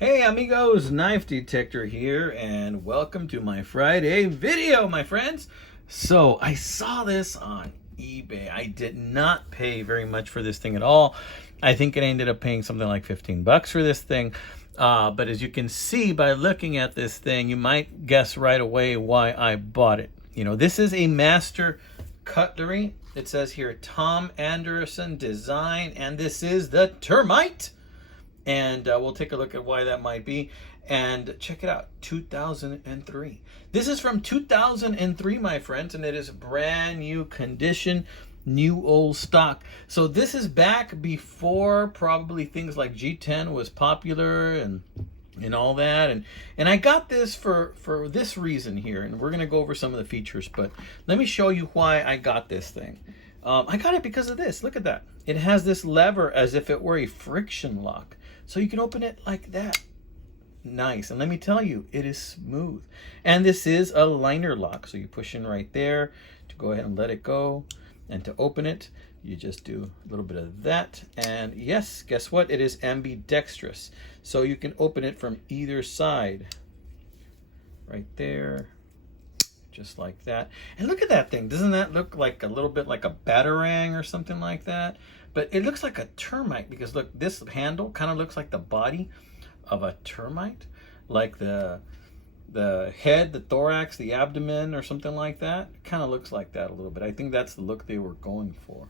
Hey amigos, Knife Detector here, and welcome to my Friday video, my friends. So I saw this on eBay. I did not pay very much for this thing at all. I think I ended up paying something like 15 bucks for this thing. But as you can see by looking at this thing, you might guess right away why I bought it. You know, this is a Master Cutlery. It says here Tom Anderson design, and this is the Termite. And we'll take a look at why that might be. And check it out, 2003. This is from 2003, my friends, and it is brand new condition, new old stock. So this is back before probably things like G10 was popular and all that. And I got this for this reason here, and we're going to go over some of the features, but let me show you why I got this thing. I got it because of this. Look at that. It has this lever as if it were a friction lock. So you can open it like that. Nice. And let me tell you, it is smooth. And this is a liner lock. So you push in right there to go ahead and let it go. And to open it, you just do a little bit of that. And yes, guess what? It is ambidextrous. So you can open it from either side. Right there. Just like that. And look at that thing. Doesn't that look like a little bit like a batarang or something like that? But it looks like a termite because look, this handle kind of looks like the body of a termite, like the head, the thorax, the abdomen, or something like that. It kind of looks like that a little bit. I think that's the look they were going for.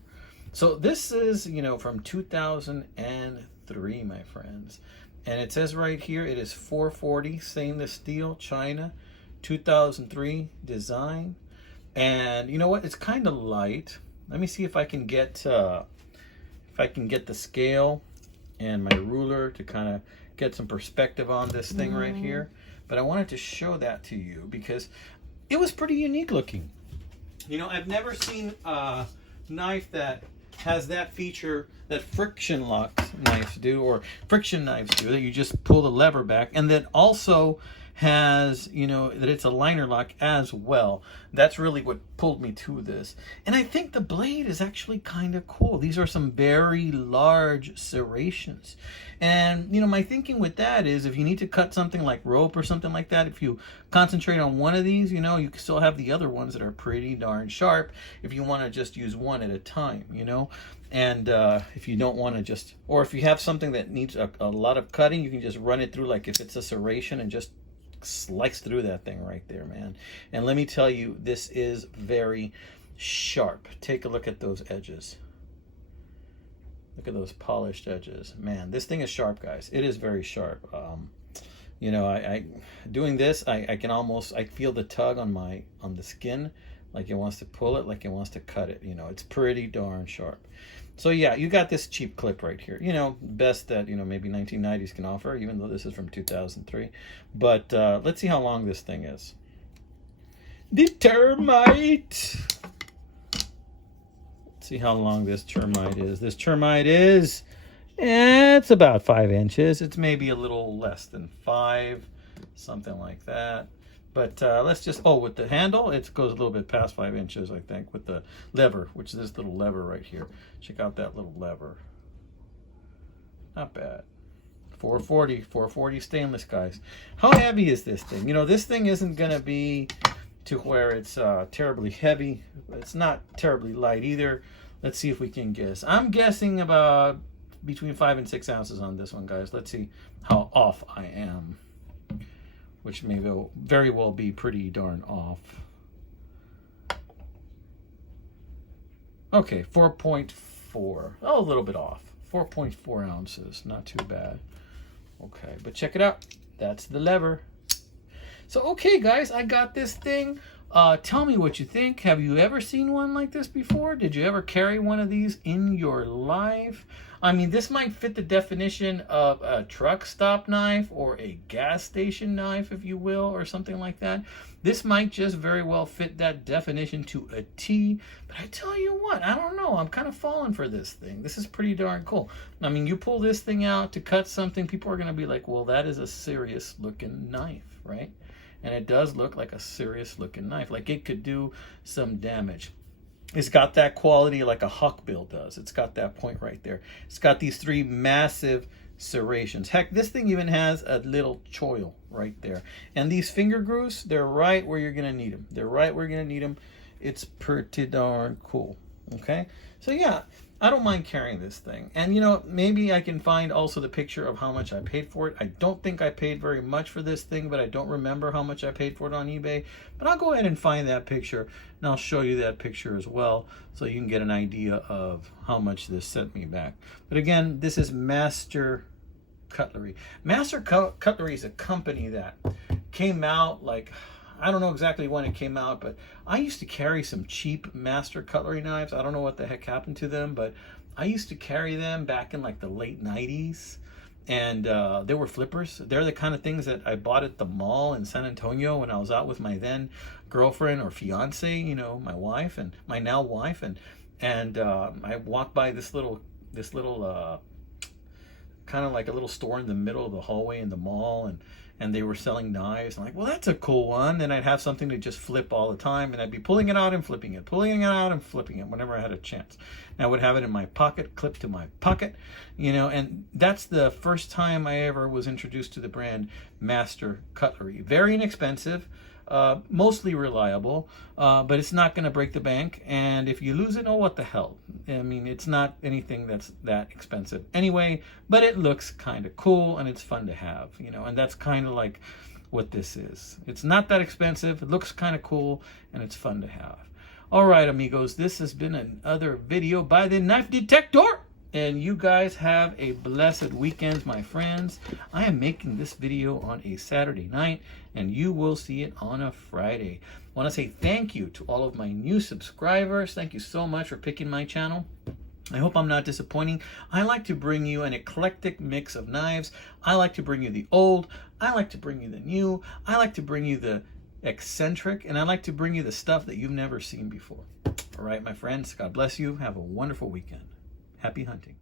So this is, you know, from 2003, my friends. And it says right here, it is 440 stainless steel, China, 2003 design. And you know what? It's kind of light. Let me see if I can get the scale and my ruler to kind of get some perspective on this thing right here. But I wanted to show that to you because it was pretty unique looking. You know, I've never seen a knife that has that feature that friction lock knives do, or friction knives do, that you just pull the lever back, and that also has, you know, that it's a liner lock as well. That's really what pulled me to this. And I think the blade is actually kind of cool. These are some very large serrations. And, you know, my thinking with that is if you need to cut something like rope or something like that, if you concentrate on one of these, you know, you can still have the other ones that are pretty darn sharp if you want to just use one at a time, you know. And if you don't want to just, or if you have something that needs a lot of cutting, you can just run it through, like if it's a serration, and just slice through that thing right there, man. And let me tell you, this is very sharp. Take a look at those edges. Look at those polished edges, man. This thing is sharp, guys. It is very sharp. You know, I doing this, I can almost, I feel the tug on the skin, like it wants to pull it, like it wants to cut it. You know, it's pretty darn sharp. So yeah, you got this cheap clip right here. You know, best that, you know, maybe 1990s can offer, even though this is from 2003. But let's see how long this thing is. The Termite. Let's see how long this Termite is. This Termite is, it's about 5 inches. It's maybe a little less than 5, something like that. But let's just, oh, with the handle, it goes a little bit past 5 inches, I think, with the lever, which is this little lever right here. Check out that little lever. Not bad. 440 stainless, guys. How heavy is this thing? You know, this thing isn't going to be to where it's terribly heavy. It's not terribly light either. Let's see if we can guess. I'm guessing about between 5 and 6 ounces on this one, guys. Let's see how off I am, which may very well be pretty darn off. Okay, 4.4. Oh, a little bit off. 4.4 ounces. Not too bad. Okay, but check it out. That's the lever. So, okay, guys, I got this thing. Tell me what you think. Have you ever seen one like this before? Did you ever carry one of these in your life? I mean, this might fit the definition of a truck stop knife or a gas station knife, if you will, or something like that. This might just very well fit that definition to a T. But I tell you what, I don't know. I'm kind of falling for this thing. This is pretty darn cool. I mean, you pull this thing out to cut something, people are going to be like, well, that is a serious looking knife, right? And it does look like a serious looking knife. Like it could do some damage. It's got that quality like a hawkbill does. It's got that point right there. It's got these 3 massive serrations. Heck, this thing even has a little choil right there. And these finger grooves, they're right where you're gonna need them. They're right where you're gonna need them. It's pretty darn cool. Okay, so yeah, I don't mind carrying this thing. And you know, maybe I can find also the picture of how much I paid for it. I don't think I paid very much for this thing, but I don't remember how much I paid for it on eBay. But I'll go ahead and find that picture, and I'll show you that picture as well, so you can get an idea of how much this sent me back. But again, this is Master Cutlery. Master Cutlery is a company that came out like, I don't know exactly when it came out, but I used to carry some cheap Master Cutlery knives. I don't know what the heck happened to them, but I used to carry them back in like the late 90s. And they were flippers. They're the kind of things that I bought at the mall in San Antonio when I was out with my then girlfriend or fiance, you know, my wife and my now wife. And I walked by this little kind of like a little store in the middle of the hallway in the mall, and they were selling knives. I'm like, well, that's a cool one. And I'd have something to just flip all the time, and I'd be pulling it out and flipping it, pulling it out and flipping it whenever I had a chance. And I would have it in my pocket, clipped to my pocket, you know. And that's the first time I ever was introduced to the brand Master Cutlery. Very inexpensive, mostly reliable, but it's not going to break the bank. And if you lose it, oh, what the hell? I mean, it's not anything that's that expensive anyway, but it looks kind of cool and it's fun to have, you know. And that's kind of like what this is. It's not that expensive, it looks kind of cool, and it's fun to have. All right, amigos, this has been another video by the Knife Detector. And you guys have a blessed weekend, my friends. I am making this video on a Saturday night, and you will see it on a Friday. I want to say thank you to all of my new subscribers. Thank you so much for picking my channel. I hope I'm not disappointing. I like to bring you an eclectic mix of knives. I like to bring you the old. I like to bring you the new. I like to bring you the eccentric, and I like to bring you the stuff that you've never seen before. All right, my friends, God bless you. Have a wonderful weekend. Happy hunting.